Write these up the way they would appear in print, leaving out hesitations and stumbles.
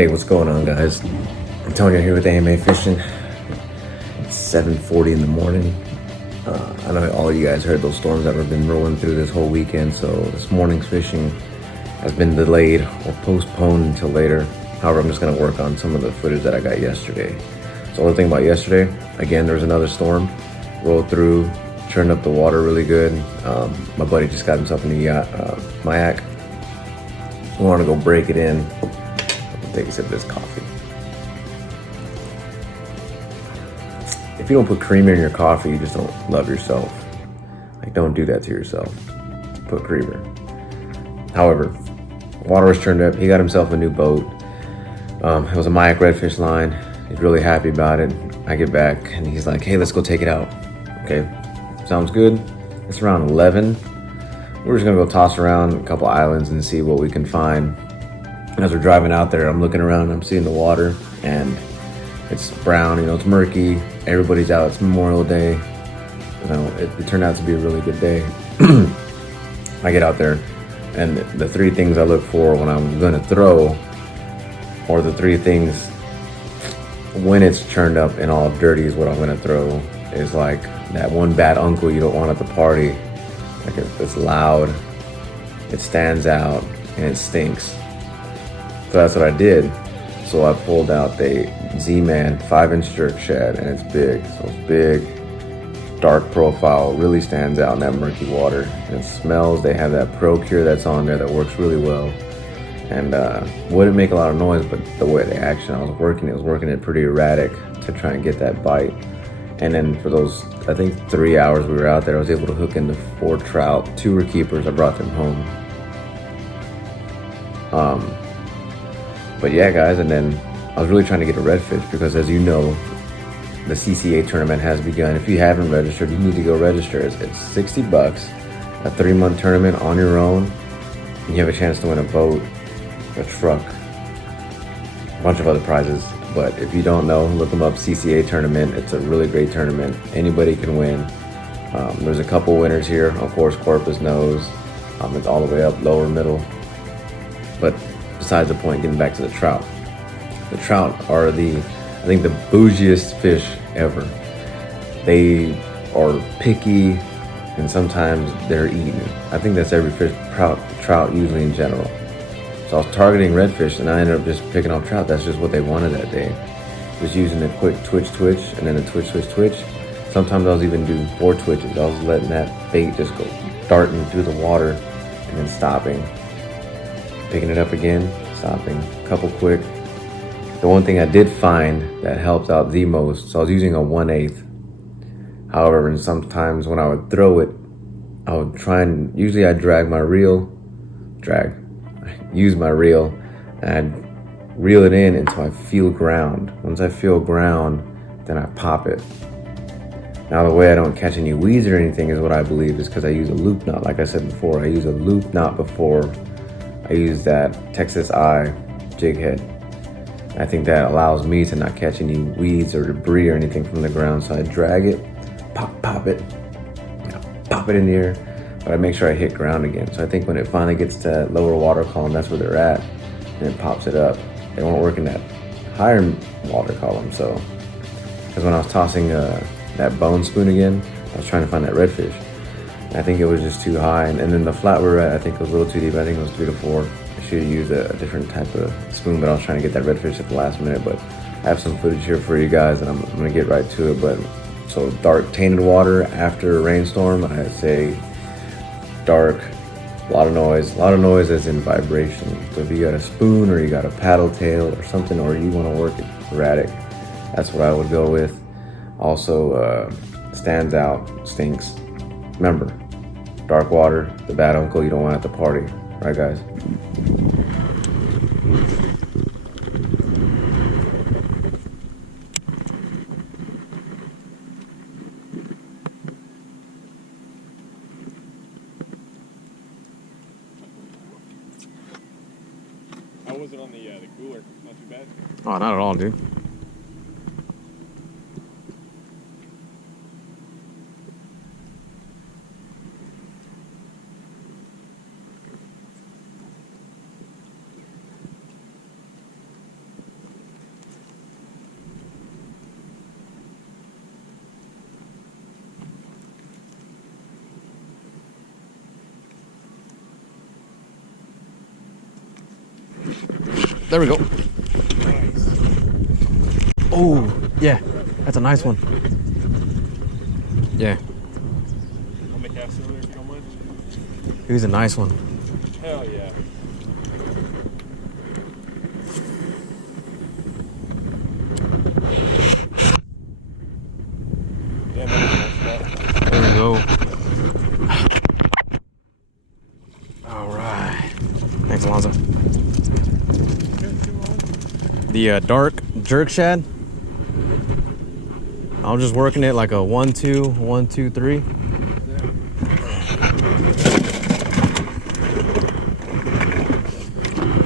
Hey, what's going on, guys? Antonio here with AMA Fishing. It's 7:40 in the morning. I know all of you guys heard those storms that have been rolling through this whole weekend, so this morning's fishing has been delayed or postponed until later. However, I'm just going to work on some of the footage that I got yesterday. So the only thing about yesterday, again, there was another storm, rolled through, churned up the water really good. My buddy just got himself a new Mayak. I want to go break it in. I'll take a sip of this coffee. If you don't put creamer in your coffee, you just don't love yourself. Like, don't do that to yourself. Put creamer. However, water was turned up. He got himself a new boat. It was a Mayak redfish line. He's really happy about it. I get back and he's like, hey, let's go take it out. Okay, sounds good. It's around 11. We're just gonna go toss around a couple islands and see what we can find. And as we're driving out there, I'm looking around, I'm seeing the water and it's brown, it's murky. Everybody's out, it's Memorial Day. It turned out to be a really good day. I get out there and the three things I look for when I'm gonna throw, or the three things when it's churned up and all dirty is what I'm gonna throw, is like that one bad uncle you don't want at the party. Like it's loud, it stands out, and it stinks. So that's what I did. So I pulled out the Z-Man 5-inch jerk shad, and it's big. So it's big, dark profile, really stands out in that murky water. And it smells. They have that Pro Cure that's on there that works really well. And wouldn't make a lot of noise, but the way the action I was working it pretty erratic to try and get that bite. And then for those, I think 3 hours we were out there, I was able to hook into 4 trout. 2 were keepers. I brought them home. But yeah, guys, and then I was really trying to get a redfish because, as you know, the CCA tournament has begun. If you haven't registered, you need to go register. It's $60, a 3-month tournament on your own, and you have a chance to win a boat, a truck, a bunch of other prizes. But if you don't know, look them up, CCA tournament. It's a really great tournament. Anybody can win. There's a couple winners here. Of course, Corpus knows. It's all the way up, lower, middle. But besides the point, getting back to the trout. The trout are I think the bougiest fish ever. They are picky and sometimes they're eaten. I think that's every fish, trout usually in general. So I was targeting redfish and I ended up just picking off trout. That's just what they wanted that day. Just using a quick twitch and then a twitch. Sometimes I was even doing 4 twitches. I was letting that bait just go darting through the water and then stopping. Picking it up again, stopping, a couple quick. The one thing I did find that helped out the most, so I was using a 1/8. However, and sometimes when I would throw it, I would try and, usually I'd use my reel, and I'd reel it in until I feel ground. Once I feel ground, then I pop it. Now the way I don't catch any weeds or anything is what I believe is because I use a loop knot. Like I said before, I use a loop knot before I use that Texas Eye jig head. I think that allows me to not catch any weeds or debris or anything from the ground. So I drag it, pop it in the air, but I make sure I hit ground again. So I think when it finally gets to that lower water column, that's where they're at, and it pops it up. They won't work in that higher water column. So, because when I was tossing that bone spoon again, I was trying to find that redfish. I think it was just too high, and then the flat we were at, I think it was a little too deep. I think it was 3 to 4. I should have used a different type of spoon, but I was trying to get that redfish at the last minute. But I have some footage here for you guys, and I'm gonna get right to it. But so dark tainted water after a rainstorm, I say dark, a lot of noise as in vibration. So if you got a spoon or you got a paddle tail or something, or you want to work it erratic, that's what I would go with. Also stands out, stinks. Remember, dark water, the bad uncle you don't want at the party. Right, guys? How was it on the cooler? Not too bad? Oh, not at all, dude. There we go. Oh, yeah. That's a nice one. Yeah. I'll make cast over there if you don't mind. He was a nice one. Hell yeah. Yeah, there we go. All right. Thanks, Alonzo. The dark jerk shad. I'm just working it like a 1-2, 1-2-3.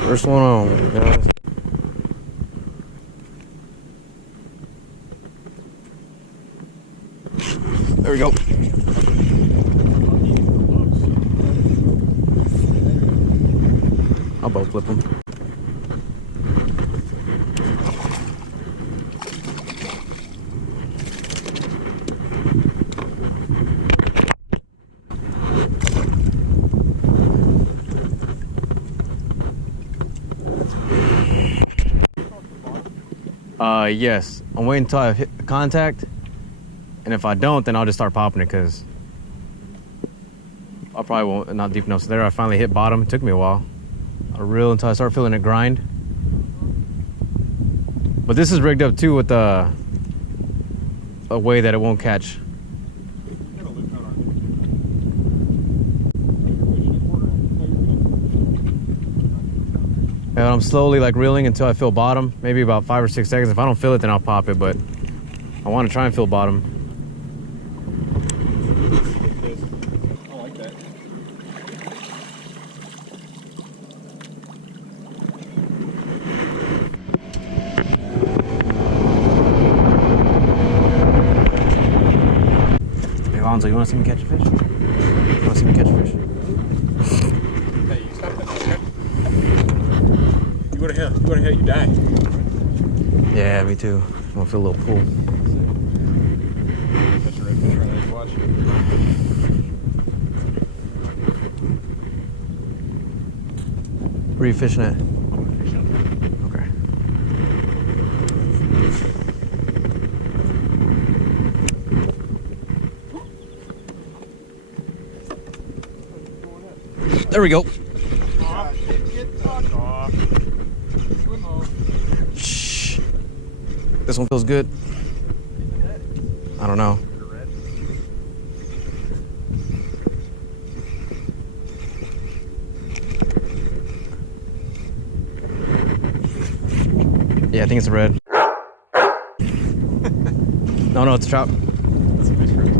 First one on, guys. There we go. I'll bow flip them. Yes. I'm waiting until I hit contact, and if I don't, then I'll just start popping it, because I probably won't, not deep enough. So there I finally hit bottom. It took me a while. I reel until I start feeling it grind. But this is rigged up too with a way that it won't catch. And I'm slowly like reeling until I feel bottom, maybe about 5 or 6 seconds. If I don't feel it, then I'll pop it, but I want to try and feel bottom. I like that. Hey, Alonzo, you want to see me catch a fish? You want to see me catch a fish? Hey, you stop that. You go to hell. You go to hell, you die. Yeah, me too. I want to feel a little pull. That's right. That's right. Watch. Where are you fishing at? Okay. There we go. Shh. This one feels good. I don't know. Yeah, I think it's a red. No, it's a trout. That's a nice red.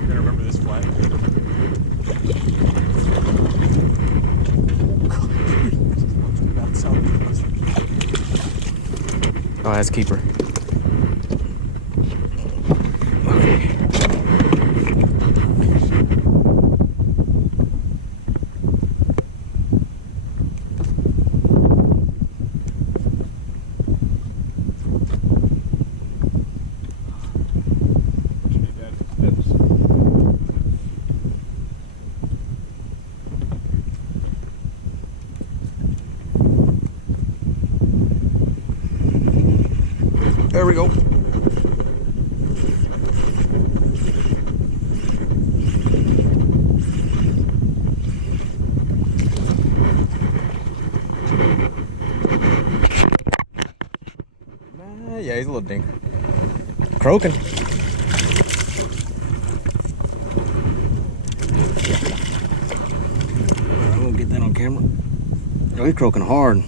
You're gonna remember this flag. Oh, that's keeper. There we go. Yeah, he's a little dinker. Croaking. I won't get that on camera. Oh, he's croaking hard.